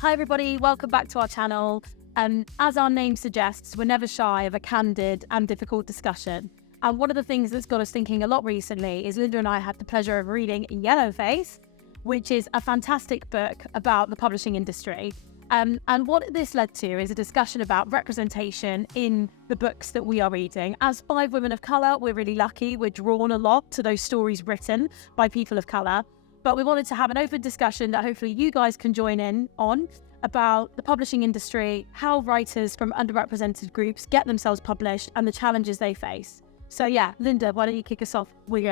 Hi everybody, welcome back to our channel. As our name suggests, we're never shy of a candid and difficult discussion. And one of the things that's got us thinking a lot recently is Linda and I had the pleasure of reading Yellowface, which is a fantastic book about the publishing industry. And what this led to is a discussion about representation in the books that we are reading. As 5 women of colour, we're really lucky. We're drawn a lot to those stories written by people of colour. But we wanted to have an open discussion that hopefully you guys can join in on about the publishing industry, how writers from underrepresented groups get themselves published and the challenges they face. So yeah, Linda, why don't you kick us off with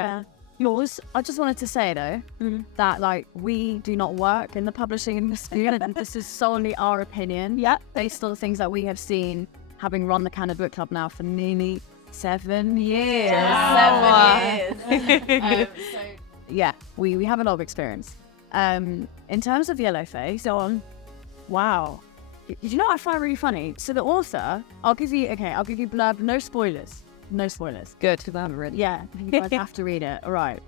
yours? I just wanted to say though, that we do not work in the publishing industry and this is solely our opinion. Yeah. Based on the things that we have seen, having run the Candid Book Club now for nearly 7 years. Yeah. 7 years. So yeah, we have a lot of experience. In terms of Yellowface, wow. Did you know what I find really funny? So the author, I'll give you blurb, no spoilers. No spoilers. Good, because I haven't read it. Yeah, you guys have to read it. All right.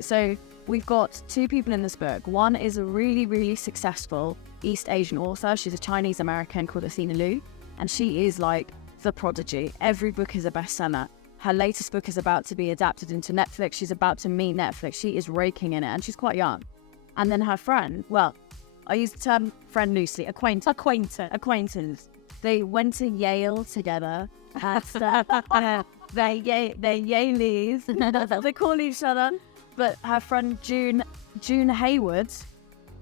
So we've got 2 people in this book. One is a really, really successful East Asian author. She's a Chinese American called Athena Liu, and she is like the prodigy. Every book is a bestseller. Her latest book is about to be adapted into Netflix. She's about to meet Netflix. She is raking in it, and she's quite young. And then her friend, well, I use the term friend loosely, acquaintance. They went to Yale together. They're Yaleys. They call each other. But her friend June Hayward,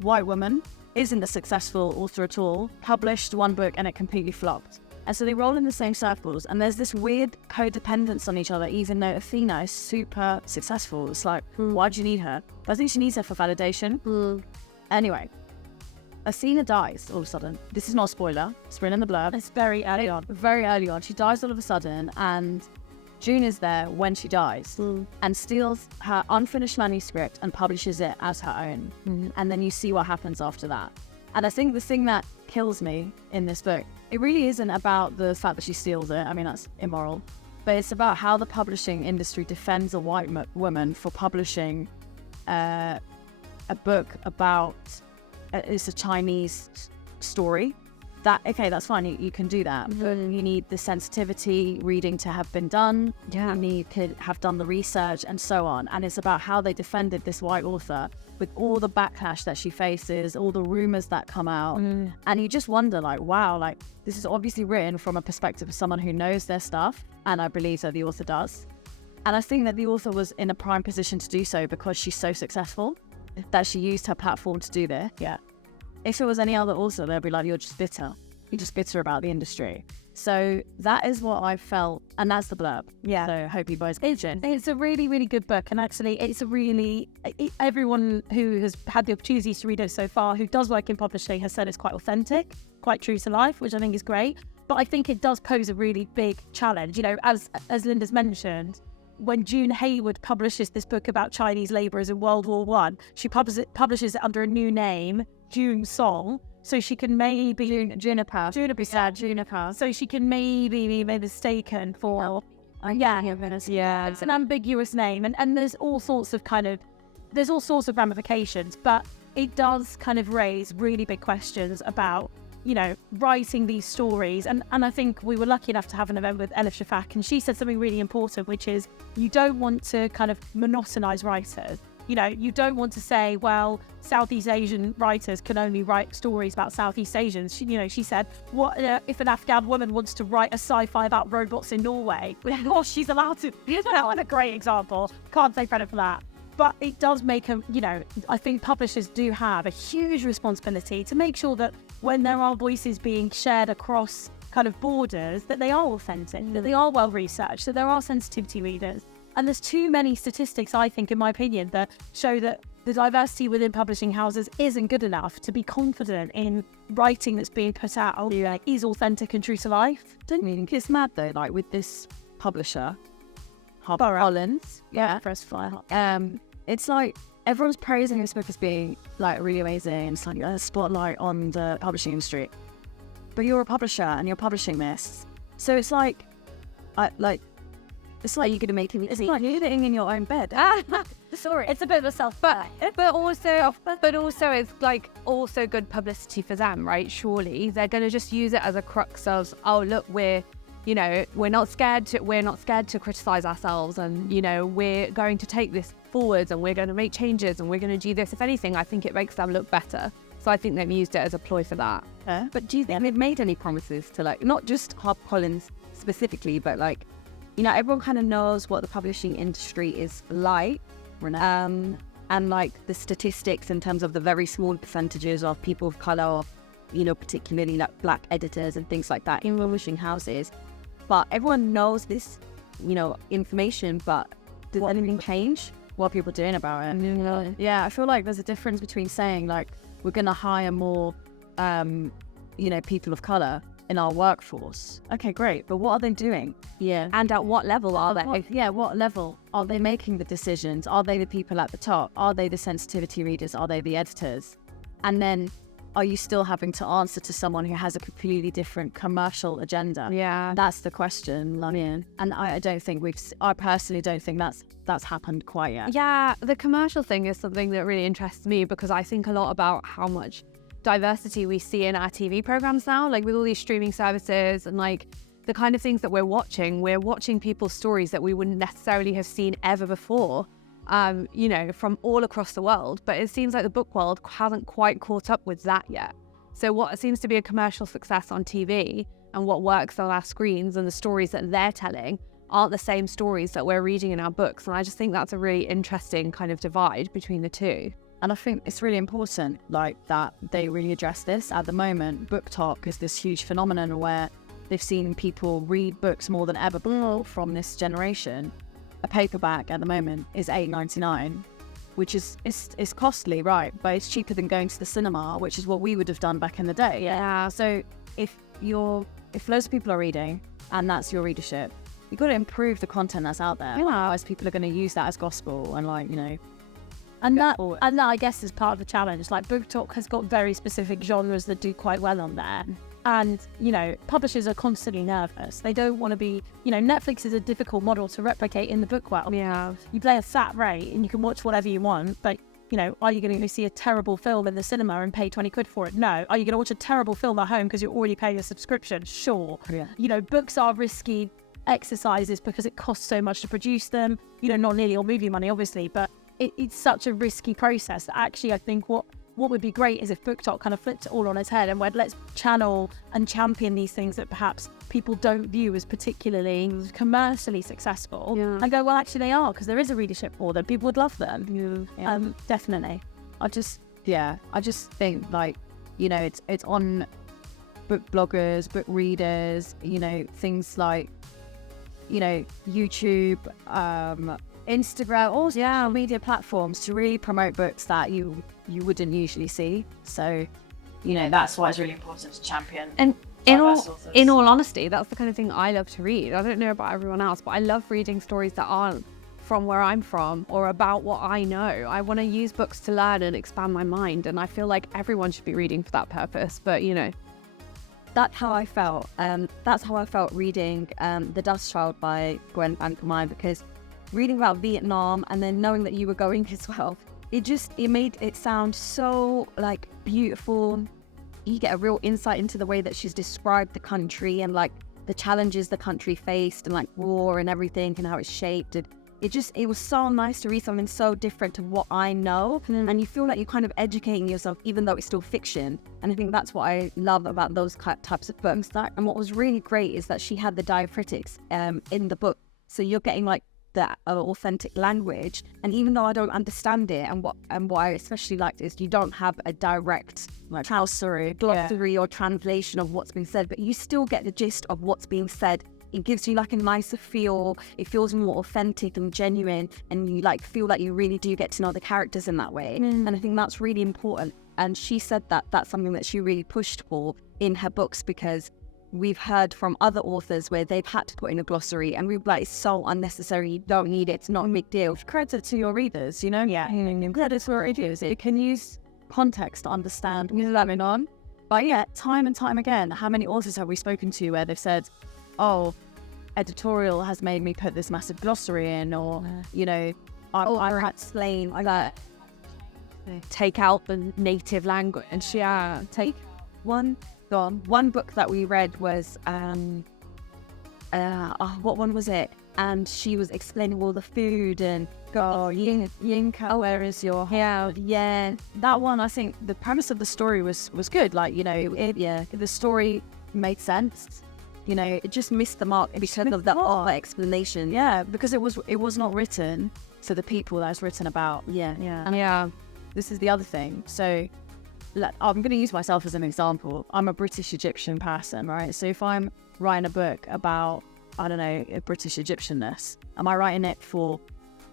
white woman, isn't a successful author at all. Published 1 book and it completely flopped. And so they roll in the same circles, and there's this weird codependence on each other, even though Athena is super successful. It's like, why do you need her? But I think she needs her for validation. Anyway, Athena dies all of a sudden. This is not a spoiler. It's written in the blurb. It's very early on. Very early on. She dies all of a sudden, and June is there when she dies and steals her unfinished manuscript and publishes it as her own. And then you see what happens after that. And I think the thing that kills me in this book, it really isn't about the fact that she steals it. I mean, that's immoral. But it's about how the publishing industry defends a white woman for publishing a book about, it's a Chinese story. That's fine, you can do that. But you need the sensitivity reading to have been done. You need to have done the research and so on. And it's about how they defended this white author with all the backlash that she faces, all the rumors that come out. And you just wonder, wow, this is obviously written from a perspective of someone who knows their stuff. And I believe that the author does. And I think that the author was in a prime position to do so because she's so successful that she used her platform to do this. Yeah. If it was any other author, they'd be like, you're just bitter. You're just bitter about the industry. So that is what I felt, and that's the blurb. Yeah. So hope you guys get it. It's a really, really good book, and actually everyone who has had the opportunity to read it so far, who does work in publishing, has said it's quite authentic, quite true to life, which I think is great. But I think it does pose a really big challenge. You know, as Linda's mentioned, when June Hayward publishes this book about Chinese labourers in World War I, she publishes it under a new name, June Song, so she can maybe Juniper. So she can maybe be mistaken for it's an ambiguous name, and there's all sorts of ramifications, but it does kind of raise really big questions about, you know, writing these stories. And I think we were lucky enough to have an event with Elif Shafak, and she said something really important, which is you don't want to kind of monotonize writers. You know, you don't want to say, well, Southeast Asian writers can only write stories about Southeast Asians. She said, what if an Afghan woman wants to write a sci-fi about robots in Norway? Of course, she's allowed to. That's a great example. Can't take credit for that. But it does make I think publishers do have a huge responsibility to make sure that when there are voices being shared across kind of borders, that they are authentic, that they are well researched, that there are sensitivity readers. And there's too many statistics, I think, in my opinion, that show that the diversity within publishing houses isn't good enough to be confident in writing that's being put out is authentic and true to life. Don't you think it's mad though, with this publisher, Hollands, Press Fire. It's like everyone's praising this book as being really amazing, and it's like a spotlight on the publishing industry. But you're a publisher and you're publishing this, so it's like, it's like you're gonna make it. It's like you're sitting in your own bed. Sorry, it's a bit of a self. But also it's like also good publicity for them, right? Surely they're going to just use it as a crux of, oh look, we're not scared to criticize ourselves, and we're going to take this forwards, and we're going to make changes, and we're going to do this. If anything, I think it makes them look better. So I think they've used it as a ploy for that. But do you think they've made any promises to, like, not just HarperCollins specifically, but like, everyone kind of knows what the publishing industry is like, and like the statistics in terms of the very small percentages of people of color, or, particularly like black editors and things like that in publishing houses. But everyone knows this, information, but does anything change? What are people doing about it? Yeah, I feel like there's a difference between saying like we're going to hire more, people of color in our workforce. Okay, great. But what are they doing? Yeah. And at what level are they? What level are they making the decisions? Are they the people at the top? Are they the sensitivity readers? Are they the editors? And then are you still having to answer to someone who has a completely different commercial agenda? Yeah. That's the question, Lanian. And I personally don't think that's happened quite yet. Yeah, the commercial thing is something that really interests me, because I think a lot about how much diversity we see in our TV programs now, like with all these streaming services and like the kind of things that we're watching people's stories that we wouldn't necessarily have seen ever before, from all across the world. But it seems like the book world hasn't quite caught up with that yet. So what seems to be a commercial success on TV and what works on our screens and the stories that they're telling aren't the same stories that we're reading in our books. And I just think that's a really interesting kind of divide between the two. And I think it's really important, like, that they really address this. At the moment, book talk is this huge phenomenon where they've seen people read books more than ever before from this generation. A paperback at the moment is $8.99, which is costly, right? But it's cheaper than going to the cinema, which is what we would have done back in the day. Yeah. So if loads of people are reading and that's your readership, you've got to improve the content that's out there. Otherwise, people are going to use that as gospel and, like, And that, I guess, is part of the challenge. Like, Book Talk has got very specific genres that do quite well on there. And, publishers are constantly nervous. They don't want to be, Netflix is a difficult model to replicate in the book world. Yeah. You pay a flat rate and you can watch whatever you want, but, are you going to go see a terrible film in the cinema and pay 20 quid for it? No. Are you going to watch a terrible film at home because you already pay your subscription? Sure. Yeah. Books are risky exercises because it costs so much to produce them. Not nearly all movie money, obviously, but it's such a risky process that actually I think what would be great is if Book Talk kind of flipped it all on its head and went, let's channel and champion these things that perhaps people don't view as particularly commercially successful, and go, well, actually they are, because there is a readership for them. People would love them. Definitely. I just think, like, it's on book bloggers, book readers, things like, YouTube, Instagram, all social media platforms to really promote books that you wouldn't usually see. So, that's why it's really important to champion. And in all honesty, that's the kind of thing I love to read. I don't know about everyone else, but I love reading stories that aren't from where I'm from or about what I know. I want to use books to learn and expand my mind, and I feel like everyone should be reading for that purpose. But that's how I felt. That's how I felt reading The Dust Child by Gwen Van, because reading about Vietnam and then knowing that you were going as well, it made it sound so, like, beautiful. You get a real insight into the way that she's described the country and, like, the challenges the country faced and, like, war and everything and how it's shaped. And it was so nice to read something so different to what I know. And you feel like you're kind of educating yourself, even though it's still fiction. And I think that's what I love about those types of books. And what was really great is that she had the diacritics in the book. So you're getting, like, that authentic language, and even though I don't understand it, and what I especially liked is you don't have a direct, like, glossary or translation of what's being said, but you still get the gist of what's being said. It gives you, like, a nicer feel. It feels more authentic and genuine, and you, like, feel like you really do get to know the characters in that way. And I think that's really important. And she said that that's something that she really pushed for in her books, because we've heard from other authors where they've had to put in a glossary and we're like, it's so unnecessary, you don't need it, it's not a big deal. Credit to your readers, credit to your readers. It can use context to understand what's going on. But time and time again, how many authors have we spoken to where they've said, oh, editorial has made me put this massive glossary in, or I had to explain that. Take out the native language. Yeah. Take one. One book that we read was what one was it? And she was explaining all the food and Yinka, where is your house? Yeah, that one. I think the premise of the story was good. Like, you know, the story made sense. You know, it just missed the mark because of the explanation. Yeah, because it was not written for the people that it's written about. Yeah. And this is the other thing. So I'm going to use myself as an example. I'm a British Egyptian person, right? So if I'm writing a book about, I don't know, a British Egyptianness, am I writing it for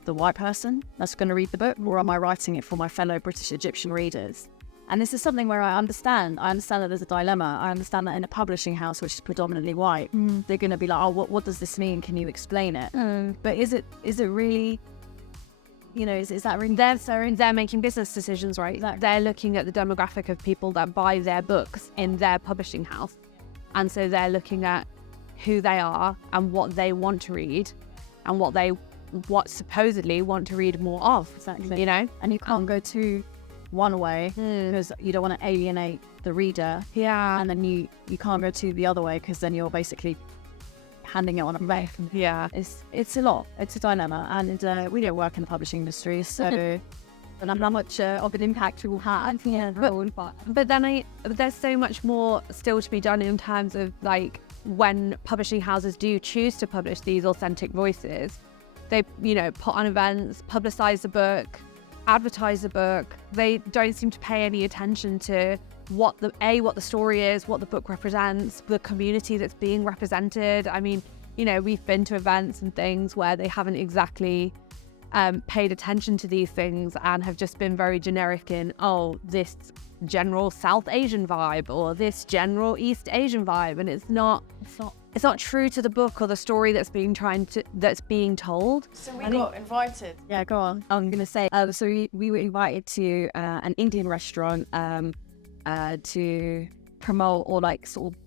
the white person that's going to read the book, or am I writing it for my fellow British Egyptian readers? And this is something where I understand that there's a dilemma. I understand that in a publishing house, which is predominantly white, they're going to be like, oh, what does this mean? Can you explain it? But is it really, you know, is that really... They're making business decisions, right? Exactly. They're looking at the demographic of people that buy their books in their publishing house. And so they're looking at who they are and what they want to read and what supposedly want to read more of. Exactly. You know? And you can't go too one way because you don't want to alienate the reader. Yeah. And then you can't go to the other way because then you're basically handing it on a plate. Yeah. It's a lot. It's a dilemma. And we don't work in the publishing industry, so and I'm not much of an impact it will have. Yeah. But then there's so much more still to be done in terms of, like, when publishing houses do choose to publish these authentic voices, they, you know, put on events, publicize the book, advertise the book. They don't seem to pay any attention to what the story is, what the book represents, the community that's being represented. I mean, you know, we've been to events and things where they haven't exactly paid attention to these things and have just been very generic in, oh, this general South Asian vibe or this general East Asian vibe, and it's not true to the book or the story that's being told. So we got invited. Yeah, go on. I'm gonna say so we were invited to an Indian restaurant to promote or like sort of,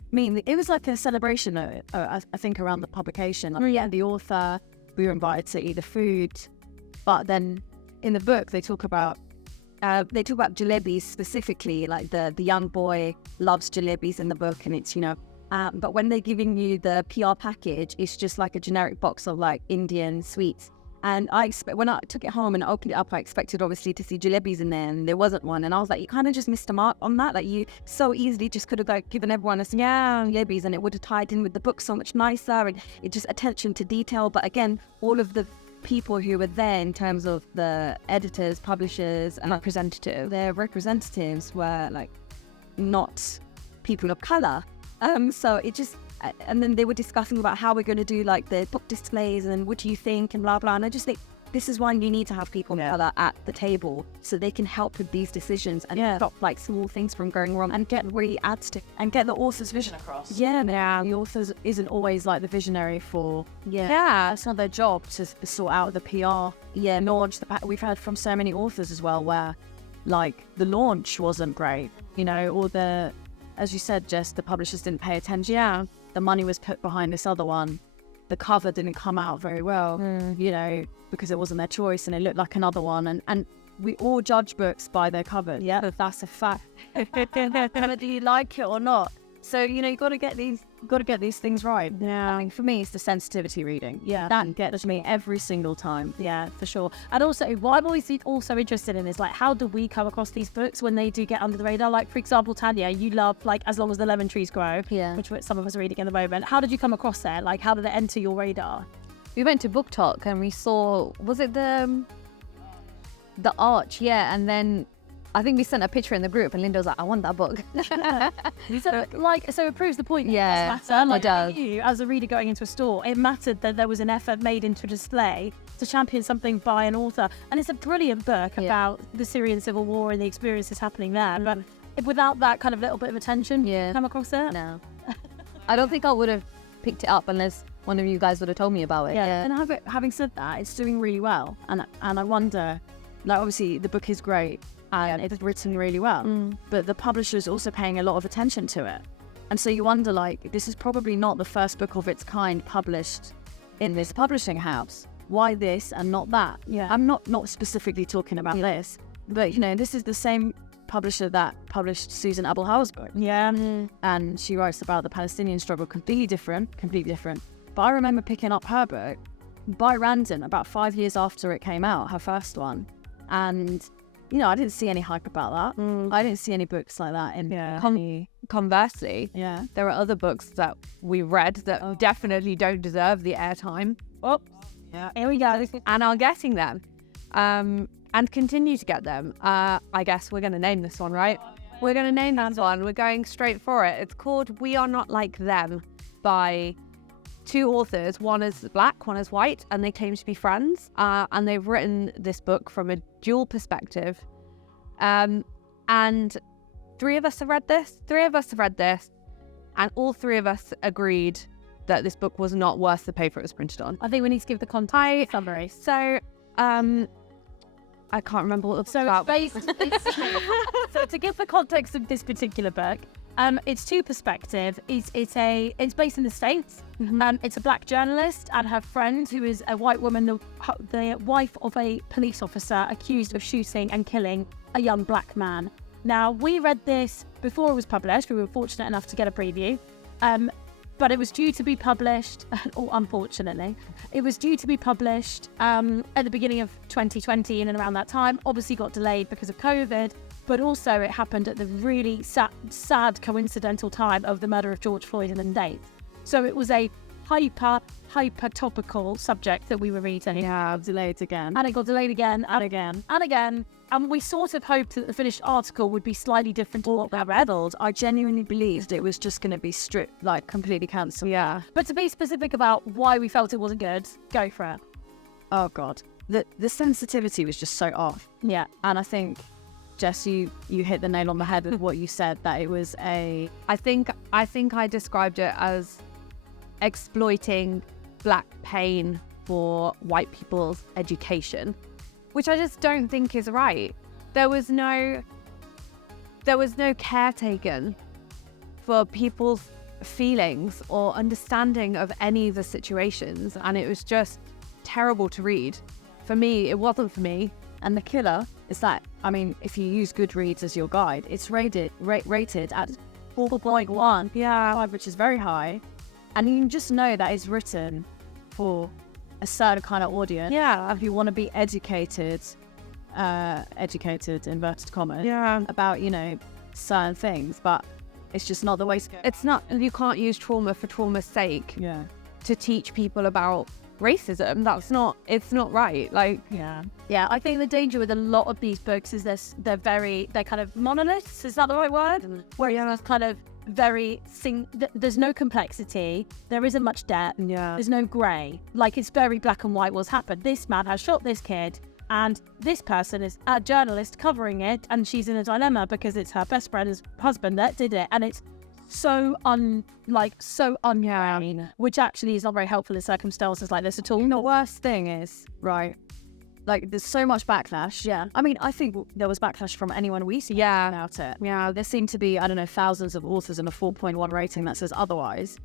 I mean, it was like a celebration I think around the publication. Like, the author, we were invited to eat the food, but then in the book they talk about jalebis specifically. Like the young boy loves jalebis in the book, and it's, you know, but when they're giving you the PR package, it's just like a generic box of like Indian sweets. And when I took it home and opened it up, I expected obviously to see jalebis in there, and there wasn't one. And I was like, you kind of just missed a mark on that. Like, you so easily just could have like given everyone a jalebis, and it would have tied in with the book so much nicer, and it just attention to detail. But again, all of the people who were there in terms of the editors, publishers, and their representatives were like not people of color. So it just, and then they were discussing about how we're going to do like the book displays and what do you think and blah blah. And I just think this is why you need to have people of color at the table so they can help with these decisions and stop like small things from going wrong and get really adds to and get the author's vision across. The author isn't always like the visionary for it's not their job to sort out the PR. Launch the we've heard from so many authors as well where like the launch wasn't great, you know, or the, as you said, Jess, the publishers didn't pay attention. The money was put behind this other one. The cover didn't come out very well, you know, because it wasn't their choice and it looked like another one. And we all judge books by their cover. Yeah, that's a fact. Whether you like it or not. So, you know, you got to get these things right. I mean, for me, it's the sensitivity reading. That gets me every single time. Yeah, for sure. And also, what I'm always also interested in is like, how do we come across these books when they do get under the radar? Like, for example, Tanya, you love like As Long as the Lemon Trees Grow, which some of us are reading at the moment. How did you come across that? Like, how did it enter your radar? We went to Book Talk and we saw, was it the Arch? Yeah, and then I think we sent a picture in the group and Linda was like, I want that book. So it proves the point. Yeah, it matter. Like, it does. You, as a reader going into a store, it mattered that there was an effort made into a display to champion something by an author. And it's a brilliant book about the Syrian civil war and the experiences happening there. But without that kind of little bit of attention, come across it? No. I don't think I would have picked it up unless one of you guys would have told me about it. And having said that, it's doing really well. And I wonder, like, obviously the book is great. And it's written really well, but the publisher is also paying a lot of attention to it. And so you wonder, like, this is probably not the first book of its kind published in this publishing house. why this and not that? Yeah. I'm not specifically talking about this, but you know, this is the same publisher that published Susan Abelhauer's book. Yeah. And she writes about the Palestinian struggle, completely different. But I remember picking up her book by random about 5 years after it came out, her first one. And, you know, I didn't see any hype about that. I didn't see any books like that in Conversely, yeah. there are other books that we read that definitely don't deserve the airtime. Oh, Yeah. here we go. And are getting them. And continue to get them. I guess we're going to name this one, right? We're going to name that one. We're going straight for it. It's called We Are Not Like Them by 2 authors. One is black, one is white, and they claim to be friends. And they've written this book from a dual perspective. And 3 of us have read this. And all 3 of us agreed that this book was not worth the paper it was printed on. I think we need to give the context summary. So, I can't remember what it's So about. so to give the context of this particular book, it's 2 perspectives. It's based in the States. It's a black journalist and her friend, who is a white woman, the wife of a police officer accused of shooting and killing a young black man. Now, we read this before it was published. We were fortunate enough to get a preview. But it was due to be published, or unfortunately, it was due to be published at the beginning of 2020 in and around that time. Obviously got delayed because of COVID, but also it happened at the really sad coincidental time of the murder of George Floyd in the States. So it was a hyper topical subject that we were reading. Yeah, delayed again. And it got delayed again and again and again. And we sort of hoped that the finished article would be slightly different to what we read. I genuinely believed it was just going to be stripped, like completely cancelled. Yeah. But to be specific about why we felt it wasn't good, go for it. Oh God, the sensitivity was just so off. Yeah. And I think, Jess, you hit the nail on the head with what you said, that it was a... I think I described it as exploiting black pain for white people's education, which I just don't think is right. There was no care taken for people's feelings or understanding of any of the situations, and it was just terrible to read. For me, it wasn't for me. And the killer is that, I mean, if you use Goodreads as your guide, it's rated at 4.1, Yeah. which is very high. And you just know that it's written for a certain kind of audience. Yeah. If you want to be educated, inverted commas, about, you know, certain things, but it's just not the way to go. It's not, you can't use trauma for trauma's sake Yeah. to teach people about racism. It's not right. Like, Yeah, I think the danger with a lot of these books is they're kind of monoliths. Is that the right word? Where you're kind of there's no complexity. There isn't much depth. yeah. There's no grey. Like, it's very black and white what's happened. This man has shot this kid, and this person is a journalist covering it, and she's in a dilemma because it's her best friend's husband that did it, and it's so ungrain, which actually is not very helpful in circumstances like this at all. The worst thing is, right, like, there's so much backlash. Yeah. I mean, I think there was backlash from anyone we see about it. Yeah. There seem to be, I don't know, thousands of authors and a 4.1 rating that says otherwise.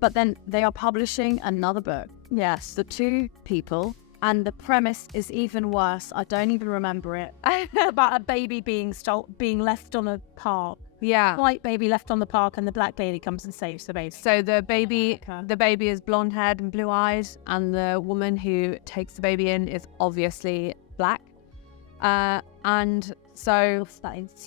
But then they are publishing another book. Yes. The 2 people, and the premise is even worse. I don't even remember it. About a baby being left on a park. Yeah. White baby left on the park, and the black lady comes and saves the baby. So the baby is blonde haired and blue eyed, and the woman who takes the baby in is obviously black. And so,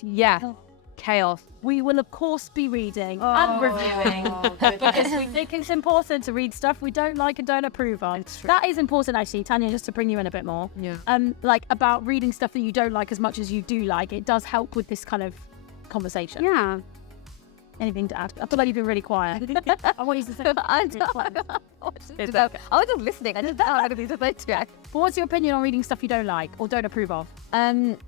yeah, chaos. We will, of course, be reading and reviewing because we think it's important to read stuff we don't like and don't approve of. That is important, actually, Tanya, just to bring you in a bit more. Yeah. Like, about reading stuff that you don't like as much as you do like. It does help with this kind of conversation. Yeah. Anything to add? I feel like you've been really quiet. I want you to say. I was just listening. I didn't know anything to say to you. But what's your opinion on reading stuff you don't like or don't approve of? I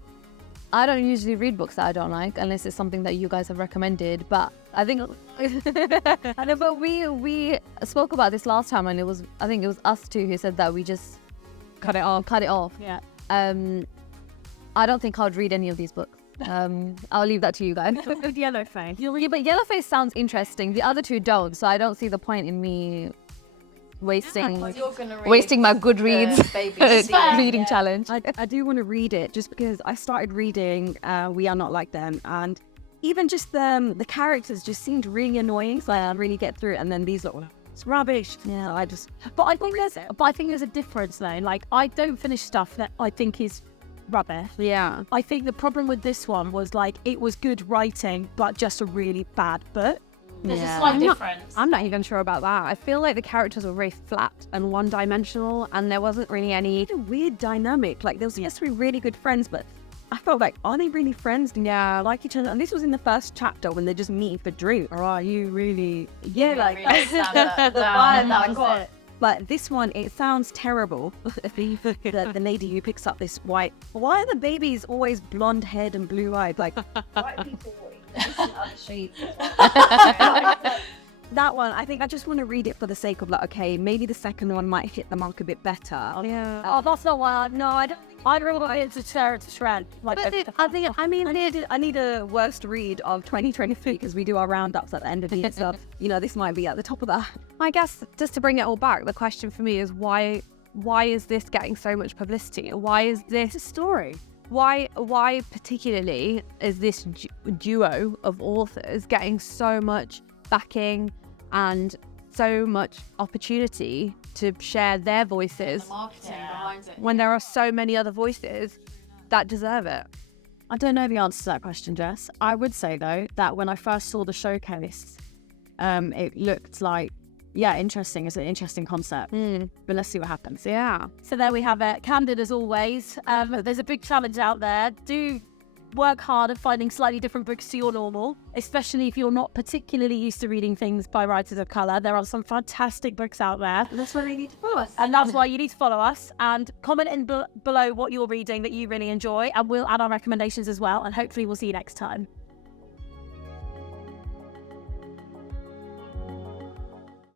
don't usually read books that I don't like unless it's something that you guys have recommended. But I think, I know, but we spoke about this last time, and I think it was us 2 who said that we just cut it off. Yeah. I don't think I'd read any of these books. I'll leave that to you guys. With Yellowface. Yeah, but Yellowface sounds interesting. The other 2 don't, so I don't see the point in me wasting my Goodreads reading challenge. I do want to read it just because I started reading We Are Not Like Them, and even just the characters just seemed really annoying, so I really get through it. And then these little, it's rubbish. Yeah, But I think there's a difference though. Like, I don't finish stuff that I think is rubbish. Yeah. I think the problem with this one was like it was good writing, but just a really bad book. There's a slight difference. I'm not even sure about that. I feel like the characters were very flat and one-dimensional, and there wasn't really any... a weird dynamic. Like, they were supposed to be really good friends, but I felt like, are they really friends? Do they like each other? And this was in the first chapter when they're just meeting for drink. Or are you really... Yeah, like... the vibe that I got. But this one, it sounds terrible. the lady who picks up this white... Why are the babies always blonde-haired and blue-eyed? Like, white people... That one, I think I just want to read it for the sake of like, okay, maybe the second one might hit the mark a bit better. Yeah. Oh, that's not why. No, I don't. I'd really want it to tear it to shreds. Like, I need a worst read of 2023 because we do our roundups at the end of the year. So this might be at the top of that. I guess just to bring it all back, the question for me is why is this getting so much publicity? Why is this a story? Why particularly is this duo of authors getting so much backing and so much opportunity to share their voices when there are so many other voices that deserve it? I don't know the answer to that question, Jess. I would say though that when I first saw the showcase, it looked like, interesting. It's an interesting concept. But let's see what happens. Yeah. So there we have it. Candid as always. There's a big challenge out there. Do work hard at finding slightly different books to your normal, especially if you're not particularly used to reading things by writers of colour. There are some fantastic books out there. And that's why you need to follow us. And that's why you need to follow us and comment in below what you're reading that you really enjoy, and we'll add our recommendations as well, and hopefully we'll see you next time.